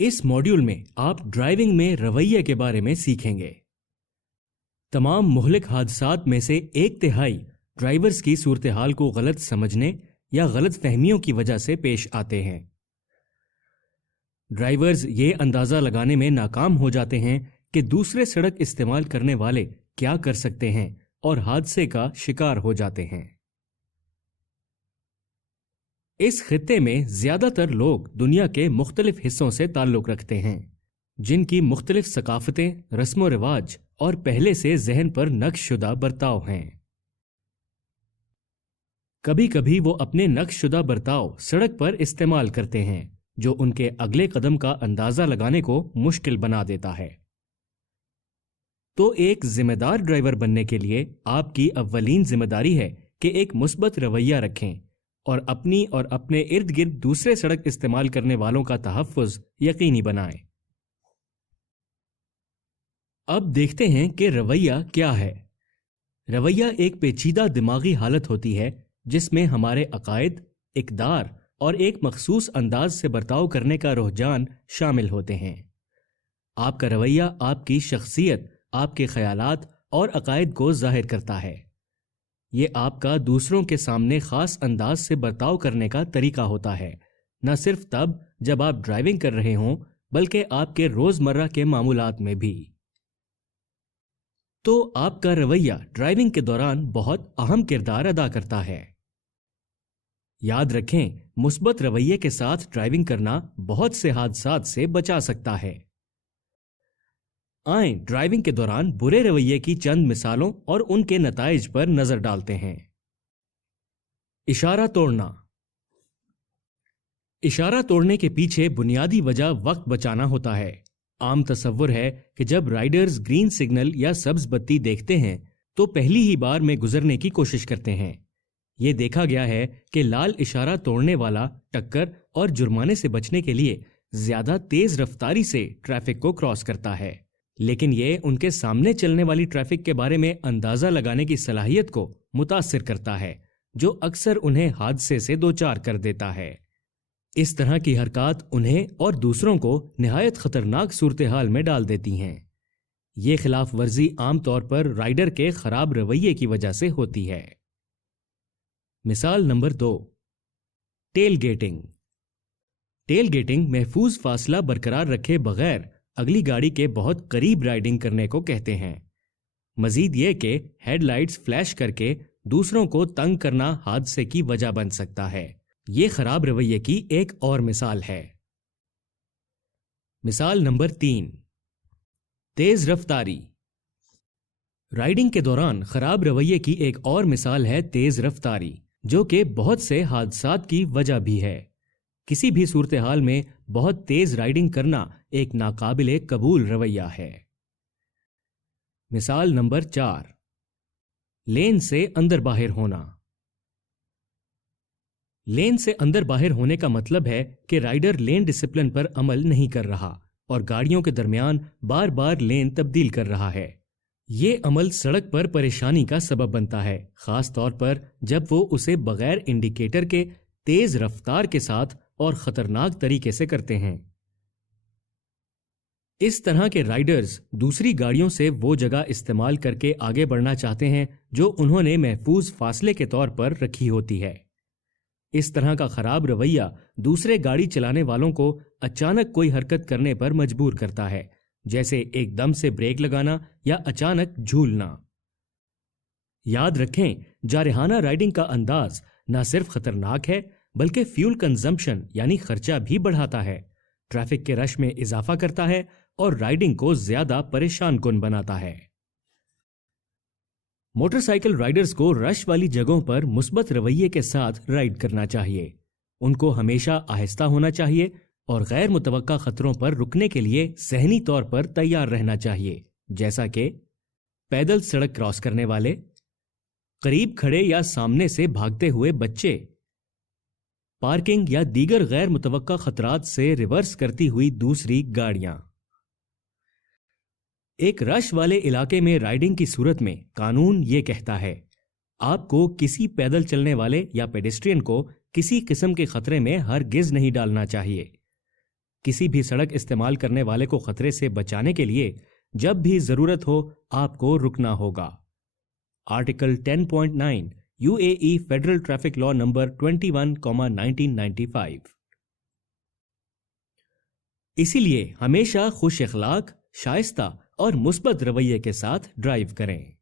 اس module میں آپ driving میں رویے کے بارے میں سیکھیں گے۔ تمام مہلک حادثات میں سے 1/3 ڈرائیورز کی صورتحال کو غلط سمجھنے یا غلط فہمیوں کی وجہ سے پیش آتے ہیں۔ ڈرائیورز یہ اندازہ لگانے میں ناکام ہو جاتے ہیں کہ دوسرے سڑک استعمال کرنے والے کیا کر سکتے ہیں اور حادثے کا شکار ہو جاتے ہیں۔ اس خطے میں زیادہ تر لوگ دنیا کے مختلف حصوں سے تعلق رکھتے ہیں، جن کی مختلف ثقافتیں، رسم و رواج اور پہلے سے ذہن پر نقش شدہ برتاؤ ہیں۔ کبھی کبھی وہ اپنے نقش شدہ برتاؤ سڑک پر استعمال کرتے ہیں، جو ان کے اگلے قدم کا اندازہ لگانے کو مشکل بنا دیتا ہے۔ تو ایک ذمہ دار ڈرائیور بننے کے لیے آپ کی اولین ذمہ داری ہے کہ ایک مثبت رویہ رکھیں اور اپنی اور اپنے ارد گرد دوسرے سڑک استعمال کرنے والوں کا تحفظ یقینی بنائیں۔ اب دیکھتے ہیں کہ رویہ کیا ہے۔ رویہ ایک پیچیدہ دماغی حالت ہوتی ہے جس میں ہمارے عقائد، اقدار اور ایک مخصوص انداز سے برتاؤ کرنے کا رجحان شامل ہوتے ہیں۔ آپ کا رویہ آپ کی شخصیت، آپ کے خیالات اور عقائد کو ظاہر کرتا ہے۔ یہ آپ کا دوسروں کے سامنے خاص انداز سے برتاؤ کرنے کا طریقہ ہوتا ہے، نہ صرف تب جب آپ ڈرائیونگ کر رہے ہوں بلکہ آپ کے روزمرہ کے معمولات میں بھی۔ تو آپ کا رویہ ڈرائیونگ کے دوران بہت اہم کردار ادا کرتا ہے۔ یاد رکھیں، مثبت رویے کے ساتھ ڈرائیونگ کرنا بہت سے حادثات سے بچا سکتا ہے۔ آئیں ڈرائیونگ کے دوران برے رویے کی چند مثالوں اور ان کے نتائج پر نظر ڈالتے ہیں۔ اشارہ توڑنا۔ اشارہ توڑنے کے پیچھے بنیادی وجہ وقت بچانا ہوتا ہے۔ عام تصور ہے کہ جب رائڈرز گرین سگنل یا سبز بتی دیکھتے ہیں تو پہلی ہی بار میں گزرنے کی کوشش کرتے ہیں۔ یہ دیکھا گیا ہے کہ لال اشارہ توڑنے والا ٹکر اور جرمانے سے بچنے کے لیے زیادہ تیز رفتاری سے ٹریفک کو کراس کرتا ہے، لیکن یہ ان کے سامنے چلنے والی ٹریفک کے بارے میں اندازہ لگانے کی صلاحیت کو متاثر کرتا ہے، جو اکثر انہیں حادثے سے دوچار کر دیتا ہے۔ اس طرح کی حرکات انہیں اور دوسروں کو نہایت خطرناک صورتحال میں ڈال دیتی ہیں۔ یہ خلاف ورزی عام طور پر رائڈر کے خراب رویے کی وجہ سے ہوتی ہے۔ مثال number 2، tell getting. Tell getting محفوظ فاصلہ برقرار رکھے بغیر اگلی گاڑی کے بہت قریب رائڈنگ کرنے کو کہتے ہیں۔ مزید یہ کہ ہیڈ لائٹس فلیش کر کے دوسروں کو تنگ کرنا حادثے کی وجہ بن سکتا ہے۔ یہ خراب رویے کی ایک اور مثال ہے۔ مثال نمبر 3، تیز رفتاری۔ رائڈنگ کے دوران خراب رویے کی ایک اور مثال ہے تیز رفتاری، جو کہ بہت سے حادثات کی وجہ بھی ہے۔ کسی بھی صورتحال میں بہت تیز رائڈنگ کرنا ایک ناقابل قبول رویہ ہے۔ مثال نمبر 4، لین سے اندر باہر ہونا۔ لین سے اندر باہر ہونے کا مطلب ہے کہ رائڈر لین ڈسپلن پر عمل نہیں کر رہا اور گاڑیوں کے درمیان بار بار لین تبدیل کر رہا ہے۔ یہ عمل سڑک پر پریشانی کا سبب بنتا ہے، خاص طور پر جب وہ اسے بغیر انڈیکیٹر کے تیز رفتار کے ساتھ اور خطرناک طریقے سے کرتے ہیں۔ اس طرح کے رائڈرز دوسری گاڑیوں سے وہ جگہ استعمال کر کے آگے بڑھنا چاہتے ہیں جو انہوں نے محفوظ فاصلے کے طور پر رکھی ہوتی ہے۔ اس طرح کا خراب رویہ دوسرے گاڑی چلانے والوں کو اچانک کوئی حرکت کرنے پر مجبور کرتا ہے، جیسے ایک دم سے بریک لگانا یا اچانک جھولنا۔ یاد رکھیں، جارحانہ رائڈنگ کا انداز نہ صرف خطرناک ہے بلکہ فیول کنزمپشن یعنی خرچہ بھی بڑھاتا ہے، ٹریفک کے رش میں اضافہ کرتا ہے اور رائڈنگ کو زیادہ پریشان کن بناتا ہے۔ موٹر سائیکل رائڈرز کو رش والی جگہوں پر مثبت رویے کے ساتھ رائڈ کرنا چاہیے۔ ان کو ہمیشہ آہستہ ہونا چاہیے اور غیر متوقع خطروں پر رکنے کے لیے ذہنی طور پر تیار رہنا چاہیے، جیسا کہ پیدل سڑک کراس کرنے والے، قریب کھڑے یا سامنے سے بھاگتے ہوئے بچے، پارکنگ یا دیگر غیر متوقع خطرات سے ریورس کرتی ہوئی دوسری گاڑیاں۔ ایک رش والے علاقے میں رائڈنگ کی صورت میں قانون یہ کہتا ہے، آپ کو کسی پیدل چلنے والے یا پیڈسٹرین کو کسی قسم کے خطرے میں ہرگز نہیں ڈالنا چاہیے۔ کسی بھی سڑک استعمال کرنے والے کو خطرے سے بچانے کے لیے جب بھی ضرورت ہو آپ کو رکنا ہوگا۔ آرٹیکل 10.9 UAE فیڈرل ٹریفک لا نمبر 21/1995۔ اسی لیے ہمیشہ خوش اخلاق، شائستہ اور مثبت رویے کے ساتھ ڈرائیو کریں۔